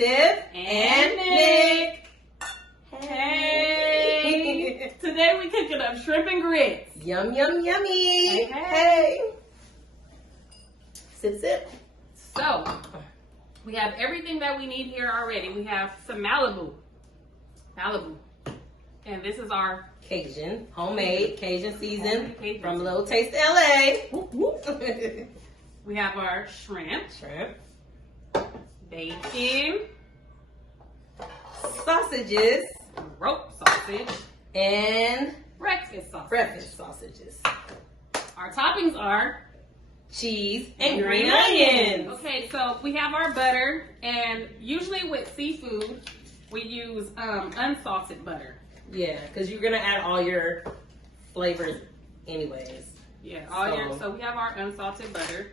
Tiff and Nick. Hey! Today we cooking up shrimp and grits. Yum, yum, yummy. Hey. Sip, sip. So, we have everything that we need here already. We have some Malibu. And this is our Cajun, homemade Cajun season Cajun from Little Taste LA. Whoop, whoop. We have our shrimp, bacon, sausages, rope sausage, and breakfast sausage. breakfast sausages. Our toppings are Cheese and green onions. Okay, so we have our butter, and usually with seafood, we use unsalted butter. Yeah, because you're gonna add all your flavors anyways. Yeah, so we have our unsalted butter.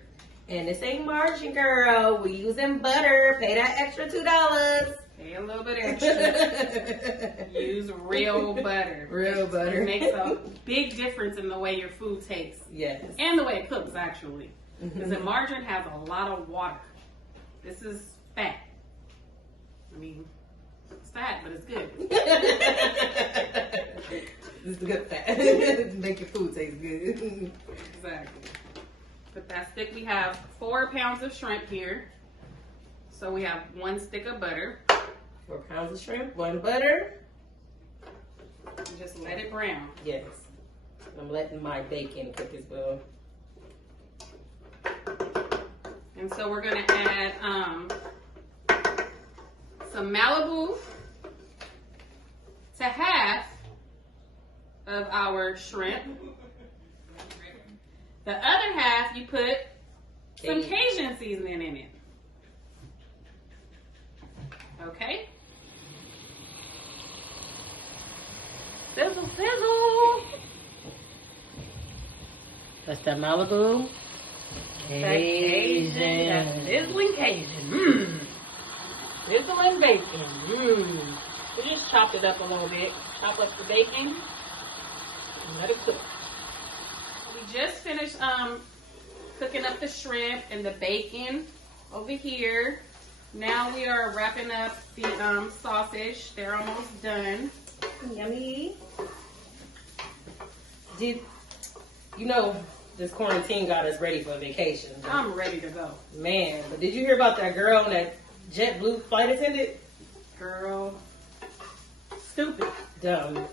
And this ain't margin, girl. We using butter. Pay that extra $2. Pay a little bit extra. Use real butter. Real butter. It makes a big difference in the way your food tastes. Yes. And the way it cooks, actually. Because the margarine has a lot of water. This is fat. I mean, it's fat, but it's good. This is good fat. Make your food taste good. Exactly. With that stick, we have 4 pounds of shrimp here. So we have 1 stick of butter. 4 pounds of shrimp, 1 butter. And just let it brown. Yes. I'm letting my bacon cook as well. And so we're gonna add some Malibu to half of our shrimp. The other half, you put some Cajun seasoning in it. Okay? Sizzle, sizzle. That's the Malibu. Cajun. Sizzling Cajun. Mmm. Sizzling bacon. Mmm. We just chopped it up a little bit. Chop up the bacon and let it cook. We just finished cooking up the shrimp and the bacon over here. Now we are wrapping up the sausage. They're almost done. Yummy. Did you know this quarantine got us ready for vacation? I'm ready to go. Man, but did you hear about that girl and that JetBlue flight attendant? Girl. Stupid. Dumb.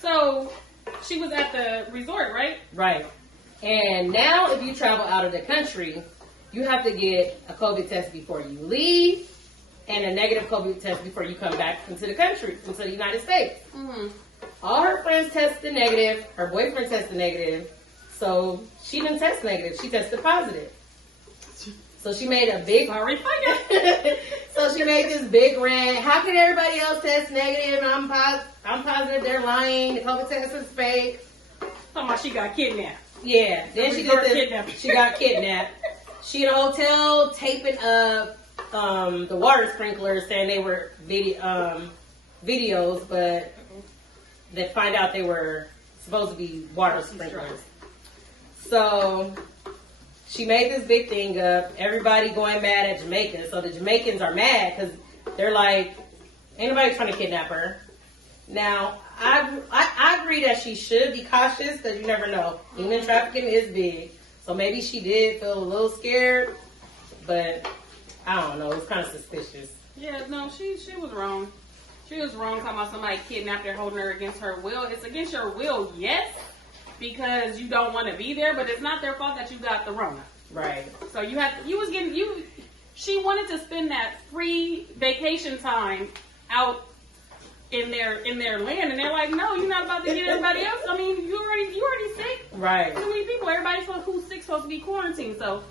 So, she was at the resort, right? Right. And now if you travel out of the country, you have to get a COVID test before you leave and a negative COVID test before you come back into the country, into the United States. Mm-hmm. All her friends tested negative. Her boyfriend tested negative. So she didn't test negative. She tested positive. So she made a big... So she made this big rant. How can everybody else test negative? I'm positive they're lying. The COVID test is fake. Talking about she got kidnapped. Yeah. Then she did this. She got kidnapped. She in a hotel taping up the water sprinklers, saying they were videos, but they find out they were supposed to be water sprinklers. So she made this big thing up. Everybody going mad at Jamaica. So the Jamaicans are mad because they're like, ain't nobody trying to kidnap her. Now, I agree that she should be cautious because you never know. Human trafficking is big. So maybe she did feel a little scared, but I don't know. It's kind of suspicious. Yeah, no, she was wrong. She was wrong talking about somebody kidnapped her, holding her against her will. It's against your will, yes, because you don't want to be there, but it's not their fault that you got the Rona. Right. So she wanted to spend that free vacation time out in their land, and they're like, no, you're not about to get everybody else. I mean, you already sick. Right. Too many people. Everybody who's sick supposed to be quarantined. So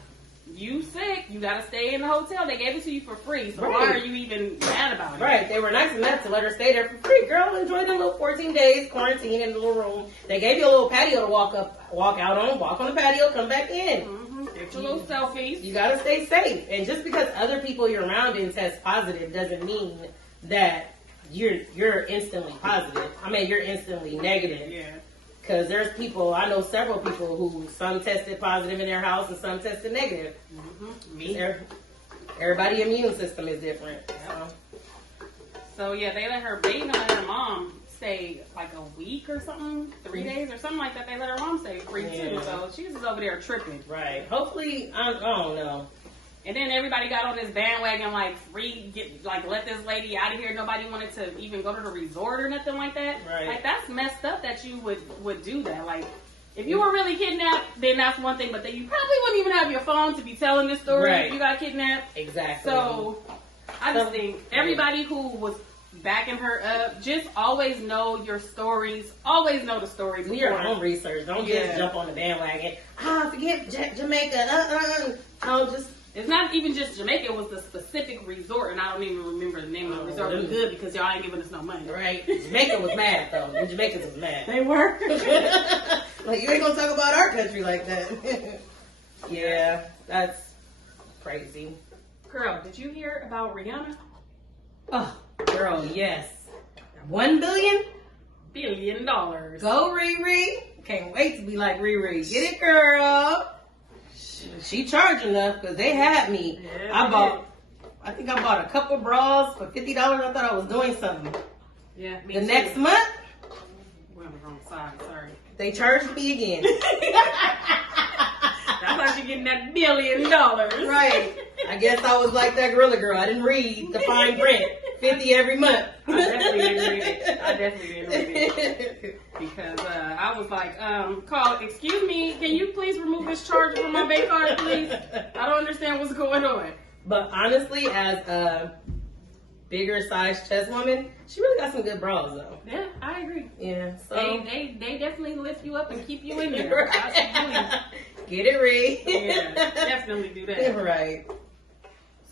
you sick, you gotta stay in the hotel. They gave it to you for free. So why are you even mad about it? Right. They were nice enough to let her stay there for free. Girl, enjoy the little 14 days quarantine in the little room. They gave you a little patio to walk out on, walk on the patio, come back in. Mm-hmm. Get your little selfies. You gotta stay safe. And just because other people you're around didn't test positive doesn't mean that you're instantly positive. I mean, you're instantly negative. Yeah. Because there's people, I know several people who some tested positive in their house and some tested negative. Mm-hmm. Me. Everybody's immune system is different. So yeah, they let her her mom stay like a week or something, 3 days or something like that. They let her mom stay free too. So she was over there tripping. Right. Hopefully, I don't know. And then everybody got on this bandwagon, like let this lady out of here. Nobody wanted to even go to the resort or nothing like that. Right. Like that's messed up that you would do that. Like if you were really kidnapped, then that's one thing. But then you probably wouldn't even have your phone to be telling this story if you got kidnapped. Exactly. So I just think everybody who was backing her up, just always know your stories. Always know the stories. Do your own research. Don't just jump on the bandwagon. Forget Jamaica. No, just. It's not even just Jamaica. It was the specific resort, and I don't even remember the name of the resort. It was good because y'all ain't giving us no money. Right. Jamaica was mad, though. The Jamaicans was mad. They were. Like, you ain't gonna talk about our country like that. Yeah, that's crazy. Girl, did you hear about Rihanna? Oh, girl, yes. $1 billion? $1 billion. Go, Riri. Can't wait to be like Riri. Get it, girl. She charged enough because they had me. Yeah, I think I bought a couple bras for $50. I thought I was doing something. Yeah, me the too. next month, we're on the wrong side. Sorry. they charged me again. I thought you getting that $1 billion. Right. I guess I was like that gorilla girl. I didn't read the fine print. 50 every month. I definitely didn't read it. Because I was like, call, excuse me, can you please remove this charger from my bank card, please? I don't understand what's going on. But honestly, as a bigger size chest woman, she really got some good bras though. Yeah, I agree. Yeah. So they definitely lift you up and keep you in there. Right. Get it, Ree. Yeah, definitely do that. Right.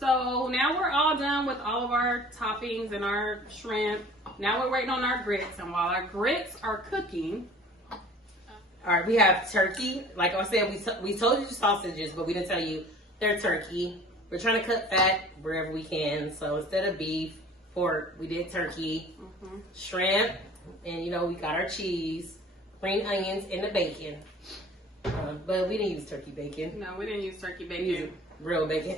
So now we're all done with all of our toppings and our shrimp. Now we're waiting on our grits. And while our grits are cooking... All right, we have turkey. Like I said, we told you sausages, but we didn't tell you they're turkey. We're trying to cut fat wherever we can. So instead of beef, pork, we did turkey, shrimp, and we got our cheese, green onions, and the bacon. But we didn't use turkey bacon. No, we didn't use turkey bacon. We used real bacon.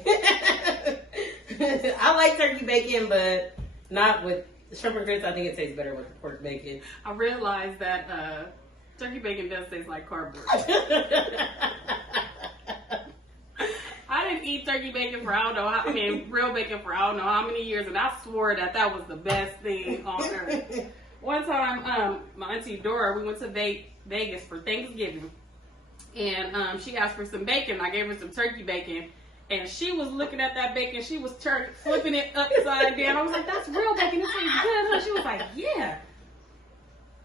I like turkey bacon, but not with shrimp and grits. I think it tastes better with the pork bacon. I realized that turkey bacon does taste like cardboard. I didn't eat turkey bacon for real bacon for I don't know how many years, and I swore that was the best thing on earth. One time, my auntie Dora, we went to Vegas for Thanksgiving, and she asked for some bacon. I gave her some turkey bacon. And she was looking at that bacon. She was flipping it upside down. I was like, that's real bacon. This tastes good, huh? She was like, yeah.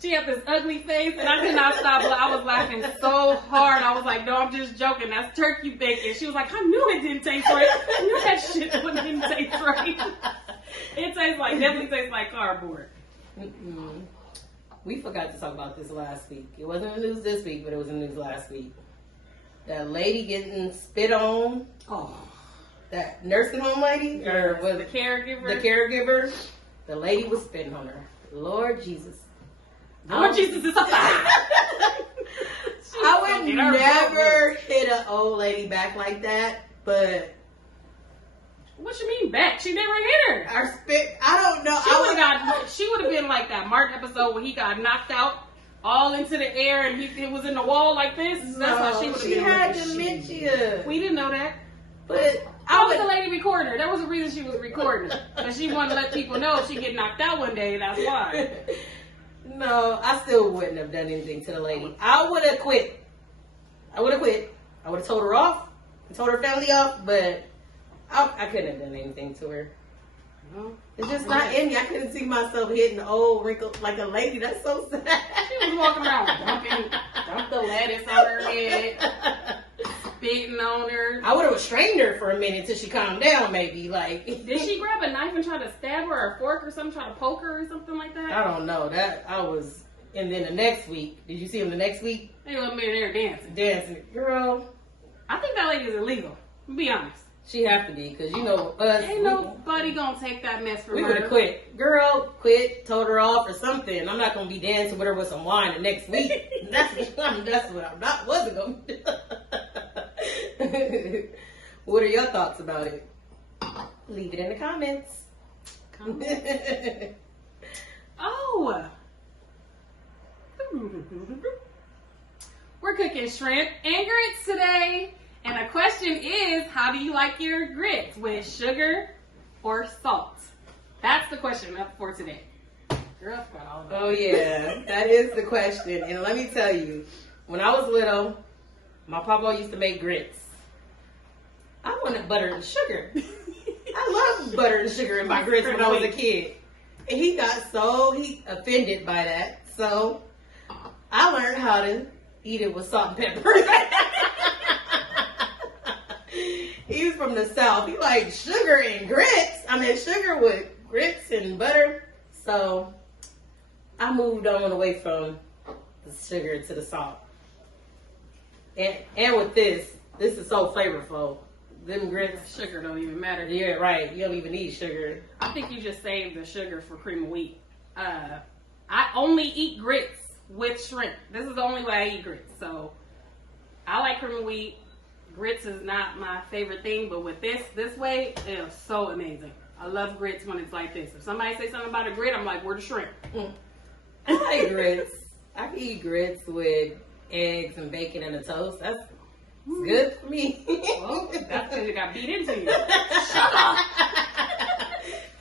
She had this ugly face, and I could not stop. I was laughing so hard. I was like, no, I'm just joking. That's turkey bacon. She was like, I knew it didn't taste right. I knew that shit didn't taste right. It definitely tastes like cardboard. Mm-mm. We forgot to talk about this last week. It wasn't in the news this week, but it was in the news last week. That lady getting spit on. Oh, that nursing home lady? Or was the caregiver? The caregiver. The lady was spitting on her. Lord Jesus. Lord Jesus is alive. I would never hit an old lady back like that, but... What you mean back? She never hit her. Our spit, I don't know. She would have been like that Martin episode when he got knocked out all into the air and it was in the wall like this. That's how she would have been. She had dementia. We didn't know that. But I was the lady recording her. That was the reason she was recording her. Because she wanted to let people know if she get knocked out one day, that's why. No, I still wouldn't have done anything to the lady. I would have quit. I would have told her off. Told her family off, but I couldn't have done anything to her. It's just not in me. I couldn't see myself hitting old wrinkled like a lady. That's so sad. She was walking around dumped the lettuce on her head, spitting on her. I would have restrained her for a minute till she calmed down, maybe. Like, did she grab a knife and try to stab her, or a fork or something, try to poke her or something like that? I don't know. And then the next week, did you see him the next week? They were there dancing. Dancing. Girl. I think that lady is illegal. Be honest. She have to be, because us. Ain't nobody gonna take that mess from her. We would have quit. Girl, quit, told her off or something. I'm not gonna be dancing with her with some wine the next week. That's what I wasn't gonna do. What are your thoughts about it? Leave it in the comments. Oh. We're cooking shrimp and grits today. And the question is, how do you like your grits? With sugar or salt? That's the question up for today. Girl, forgot all about Oh yeah, that is the question. And let me tell you, when I was little, my papa used to make grits. I wanted butter and sugar. I loved butter and sugar in my grits when I was a kid. And he got so offended by that. So I learned how to eat it with salt and pepper. He was from the South. He liked sugar and grits. I mean, sugar with grits and butter. So I moved on away from the sugar to the salt. And with this is so flavorful. Them grits. sugar don't even matter. Yeah, right. You don't even need sugar. I think you just saved the sugar for cream of wheat. I only eat grits with shrimp. This is the only way I eat grits. So I like cream of wheat. Grits is not my favorite thing, but with this way, it is so amazing. I love grits when it's like this. If somebody say something about a grit, I'm like, where the shrimp? I like grits. I can eat grits with eggs and bacon and a toast. That's good for me. Well, that's because you got beat into you. Shut up.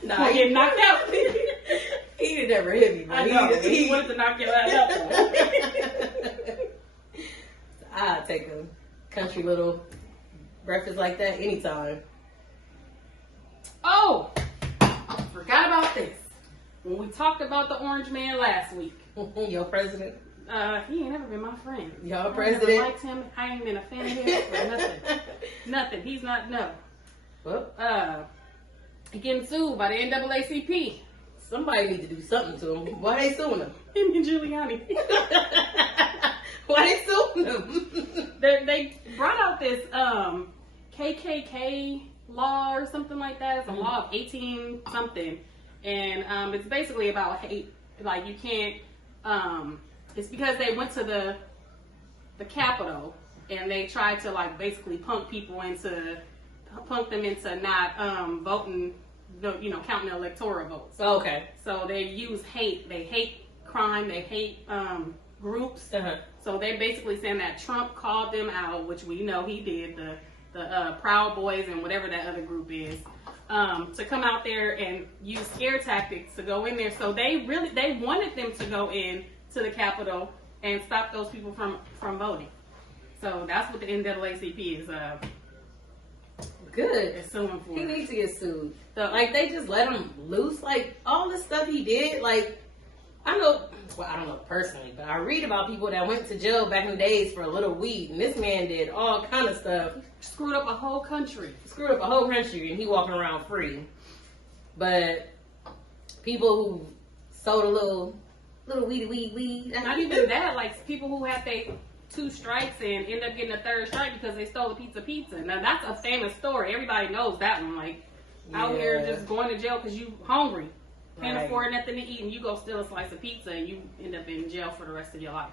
Nah, You're getting knocked out. He didn't ever hit me. I know. He wanted to knock your ass out. I'll take a country little breakfast like that anytime. Oh, forgot about this. When we talked about the orange man last week, Your president. he ain't never been my friend. Your I never president. liked him. I ain't been a fan of him or nothing. Nothing. He's not, no. Well, He getting sued by the NAACP. somebody need to do something to him. Why they suing him? Him and Giuliani. Why they suing him? They brought out this KKK law or something like that. It's a law of 18 something, and it's basically about hate. Like you can't. It's because they went to the Capitol and they tried to like basically punk them into not voting. Counting the electoral votes. Okay. So they use hate. They hate crime. They hate groups. Uh-huh. So they're basically saying that Trump called them out, which we know he did, the Proud Boys and whatever that other group is, to come out there and use scare tactics to go in there. So they wanted them to go in to the Capitol and stop those people from voting. So that's what the NAACP is Good. suing for. He needs to get sued. So, Like they just let him loose. Like all the stuff he did. Like I don't know personally, but I read about people that went to jail back in the days for a little weed, and this man did all kind of stuff. screwed up a whole country. Screwed up a whole country, and he walking around free. But people who sold a little weed. Not even that, like people who had they 2 strikes and end up getting a 3rd strike because they stole a pizza. Now that's a famous story. Everybody knows that one. Like out here Yeah. just going to jail because you hungry, can't Right. afford nothing to eat, and you go steal a slice of pizza and you end up in jail for the rest of your life.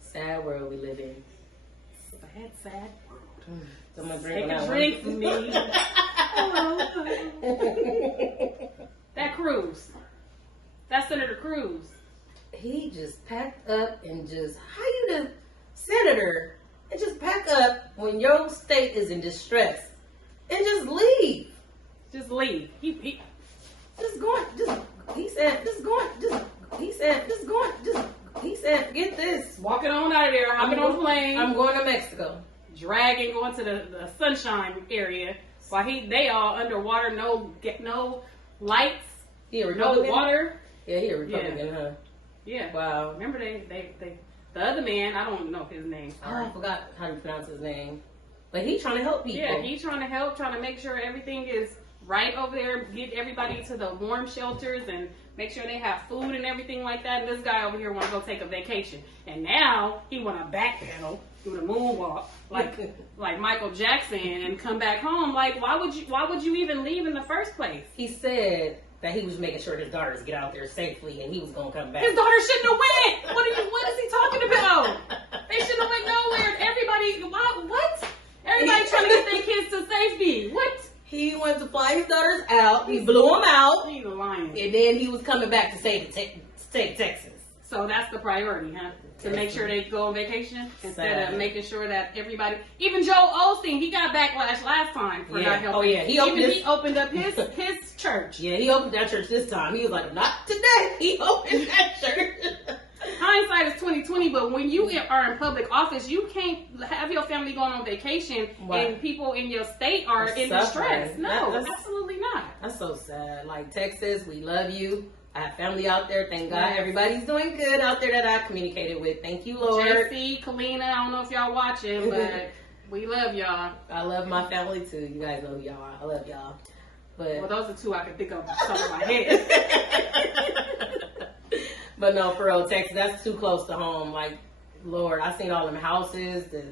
Sad world we live in. Sad. Someone Take drink a on drink for that me. That Cruz. That's Senator Cruz. He just packed up and just, how you the senator and just pack up when your state is in distress and just leave. Just leave. He He said, forget this. walking on out of there, hopping on a plane. I'm going to Mexico. Dragging, going to the sunshine area while they all underwater, no lights, He a no Republican? water. Yeah, he a Republican, huh? Yeah. Wow. Remember they the other man, I don't know his name. Oh, I forgot how to pronounce his name. But he trying to help people. Yeah, he's trying to help, trying to make sure everything is right over there, get everybody to the warm shelters and make sure they have food and everything like that. And this guy over here want to go take a vacation. And now he want to backpedal, do the moonwalk like Michael Jackson and come back home. Like, why would you even leave in the first place? He said that he was making sure his daughters get out there safely and he was going to come back. His daughter shouldn't have went. What is he talking about? They shouldn't have went nowhere. Everybody, what? Everybody trying to get their kids to safety. What? He wanted to fly his daughters out. He blew them out. He's a lion. And then he was coming back to save Texas. So that's the priority, huh? To make sure they go on vacation instead of making sure that everybody, even Joel Osteen, he got backlash last time for not helping. Oh yeah, he opened up his church. Yeah, he opened that church this time. He was like, not today. He opened that church. Hindsight is 2020, but when you are in public office, you can't have your family going on vacation and people in your state are in distress. No, absolutely not. That's so sad. Like Texas, we love you. I have family out there. Thank God everybody's doing good out there that I communicated with. Thank you, Lord. Jesse, Kalina, I don't know if y'all watching, but we love y'all. I love my family too. You guys know who y'all are. I love y'all. But well, those are two I could think of off the top of my head. But no, for real, Texas, that's too close to home. Like, Lord, I seen all them houses, the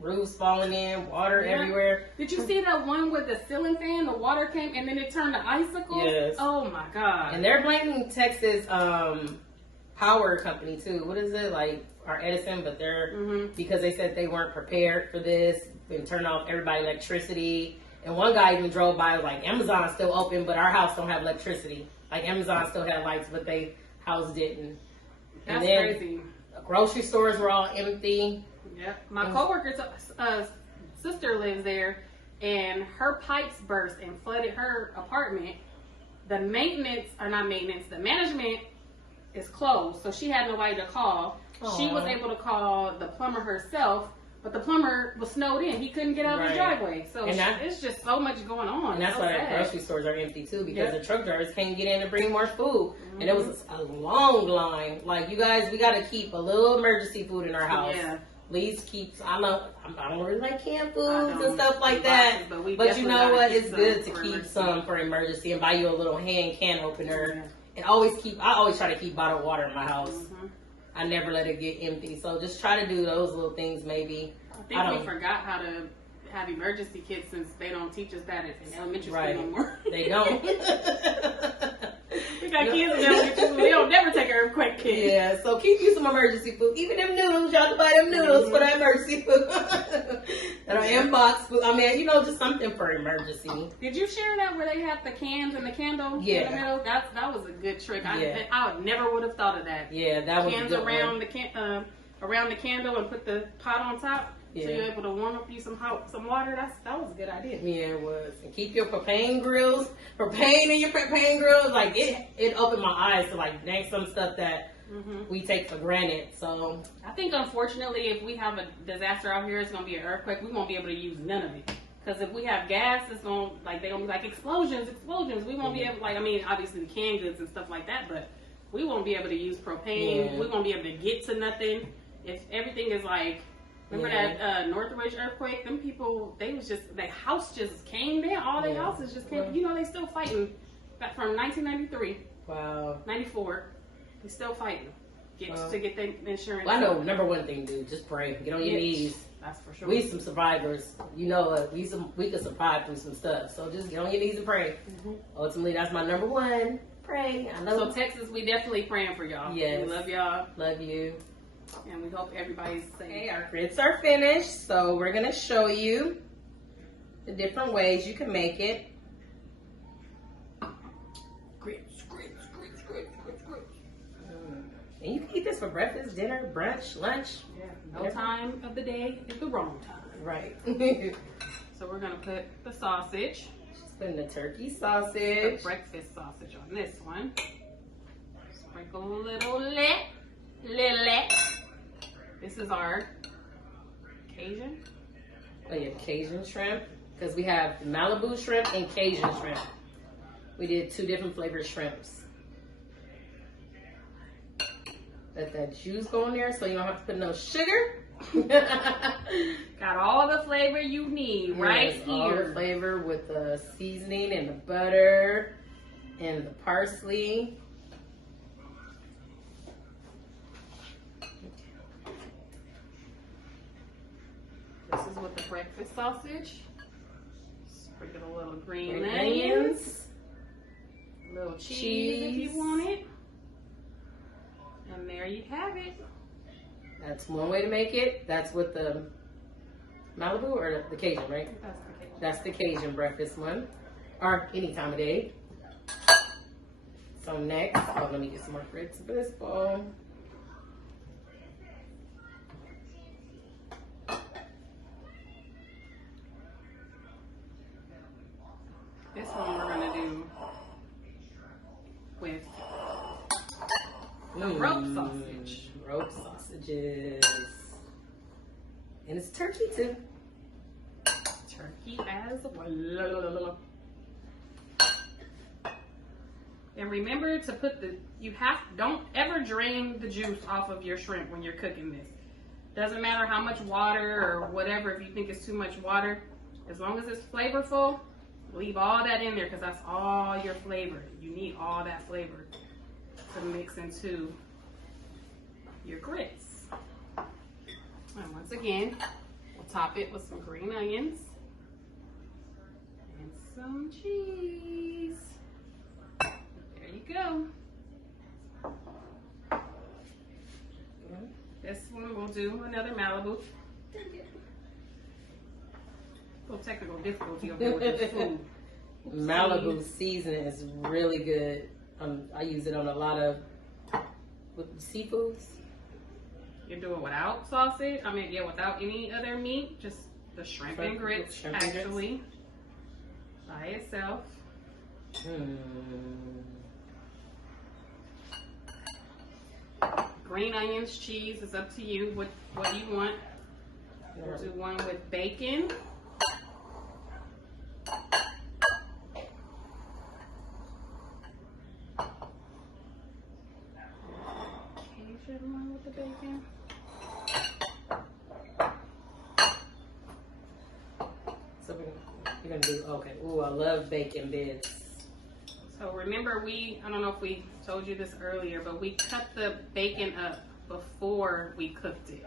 roofs falling in, water everywhere. Did you see that one with the ceiling fan? The water came and then it turned to icicles? Yes. Oh my God. And they're blaming Texas power company too. What is it? Like our Edison, but they're because they said they weren't prepared for this and turned off everybody's electricity. And one guy even drove by like Amazon's still open, but our house don't have electricity. Like Amazon still had lights, but they house didn't. That's crazy. Grocery stores were all empty. Yeah, my coworker's sister lives there, and her pipes burst and flooded her apartment. The management is closed, so she had nobody to call. Aww. She was able to call the plumber herself, but the plumber was snowed in. He couldn't get out of his driveway. So it's just so much going on. And that's why the grocery stores are empty too, because the truck drivers can't get in to bring more food. And it was a long line. Like, you guys, we got to keep a little emergency food in our house. Yeah. Please keep, I don't really like canned foods and stuff like that. But you know what? It's good to keep some for emergency and buy you a little hand can opener. And I always try to keep bottled water in my house. I never let it get empty. So just try to do those little things maybe. I think we forgot how to have emergency kits since they don't teach us that in elementary school no more. They don't. We got kids in elementary school. They don't never take an earthquake kit. Yeah, so keep you some emergency food. Even them noodles, y'all can buy them noodles for the emergency food. That are in-box food. I mean, just something for emergency. Did you share that where they have the cans and the candle in the middle? That was a good trick. I never would have thought of that. Yeah, that was cans around the candle and put the pot on top. Yeah. So you're able to warm up you some water. That was a good idea. Yeah, it was. And keep your propane grills. Propane in your propane grills. Like, it opened my eyes to like some stuff that we take for granted. So I think unfortunately if we have a disaster out here, it's gonna be an earthquake, we won't be able to use none of it. Because if we have gas, it's gonna they're gonna be like explosions. We won't be able obviously the canned goods and stuff like that, but we won't be able to use propane. We won't be able to get to nothing. If everything is like, remember that Northridge earthquake? Them people, the house just came down. All their houses just came. They still fighting back from 1993. Wow. 94. They still fighting. To get the insurance. Well, I know number one thing, dude. Just pray. Get on your knees. That's for sure. We some survivors. We can survive through some stuff. So just get on your knees and pray. Ultimately, that's my number one. Pray. So Texas, we definitely praying for y'all. Yes. We love y'all. Love you. And we hope everybody's safe. Okay, our grits are finished, so we're going to show you the different ways you can make it. Grits. And you can eat this for breakfast, dinner, brunch, lunch. Yeah, no time of the day is the wrong time. Right. So we're going to put the sausage. Just putting the turkey sausage. The breakfast sausage on this one. Sprinkle a little lit. This is our Cajun. Oh yeah, Cajun shrimp. Because we have Malibu shrimp and Cajun shrimp. We did 2 different flavored shrimps. Let that juice go in there so you don't have to put no sugar. Got all the flavor you need right here. All the flavor with the seasoning and the butter and the parsley. This is with the breakfast sausage. Sprinkle a little green onions. A little cheese if you want it. And there you have it. That's one way to make it. That's with the Malibu or the Cajun, right? That's the case. That's the Cajun breakfast one, or any time of day. So next, oh, let me get some more grits for this bowl. This one we're gonna do with rope sausage. Rope sausages. And it's turkey too. Turkey as well. And remember to put don't ever drain the juice off of your shrimp when you're cooking this. Doesn't matter how much water or whatever, if you think it's too much water, as long as it's flavorful, leave all that in there because that's all your flavor. You need all that flavor to mix into your grits. And once again, we'll top it with some green onions and some cheese. There you go. This one we'll do another Malibu. Little technical difficulty over here with this food. Malibu seasoning is really good. I use it on a lot of seafoods. You're doing without sausage? I mean, yeah, without any other meat, just the shrimp and grits, Shrimp and grits. actually, by itself. Green onions, cheese is up to you. What you want? We'll do one with bacon. Cajun one with the bacon. So we're gonna do, okay. Ooh, I love bacon bits. So remember, I don't know if we told you this earlier, but we cut the bacon up before we cooked it.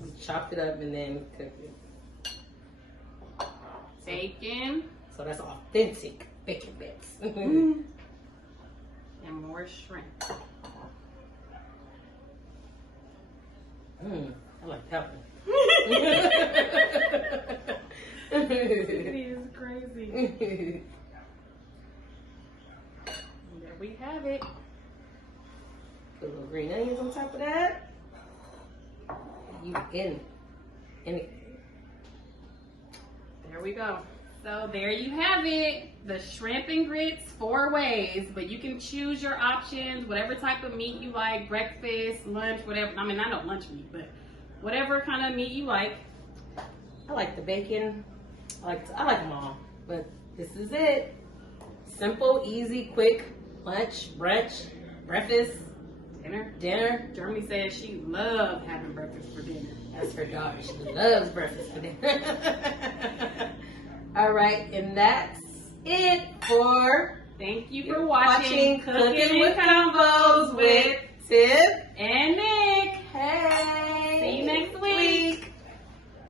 We chopped it up and then cooked it. Bacon So that's authentic bacon bits. and more shrimp. I like that one. It is crazy. And there we have it. Put a little green onions on top of that. You in it. There we go. So there you have it. The shrimp and grits 4 ways, but you can choose your options, whatever type of meat you like, breakfast, lunch, whatever. I mean, I know lunch meat, but whatever kind of meat you like. I like the bacon. I like them all. But this is it. Simple, easy, quick lunch, brunch, breakfast, dinner. Germany says she loves having breakfast for dinner. That's her daughter. She loves breakfast for dinner. All right, and that's it for Thank you for watching Cooking with Convos with Tiff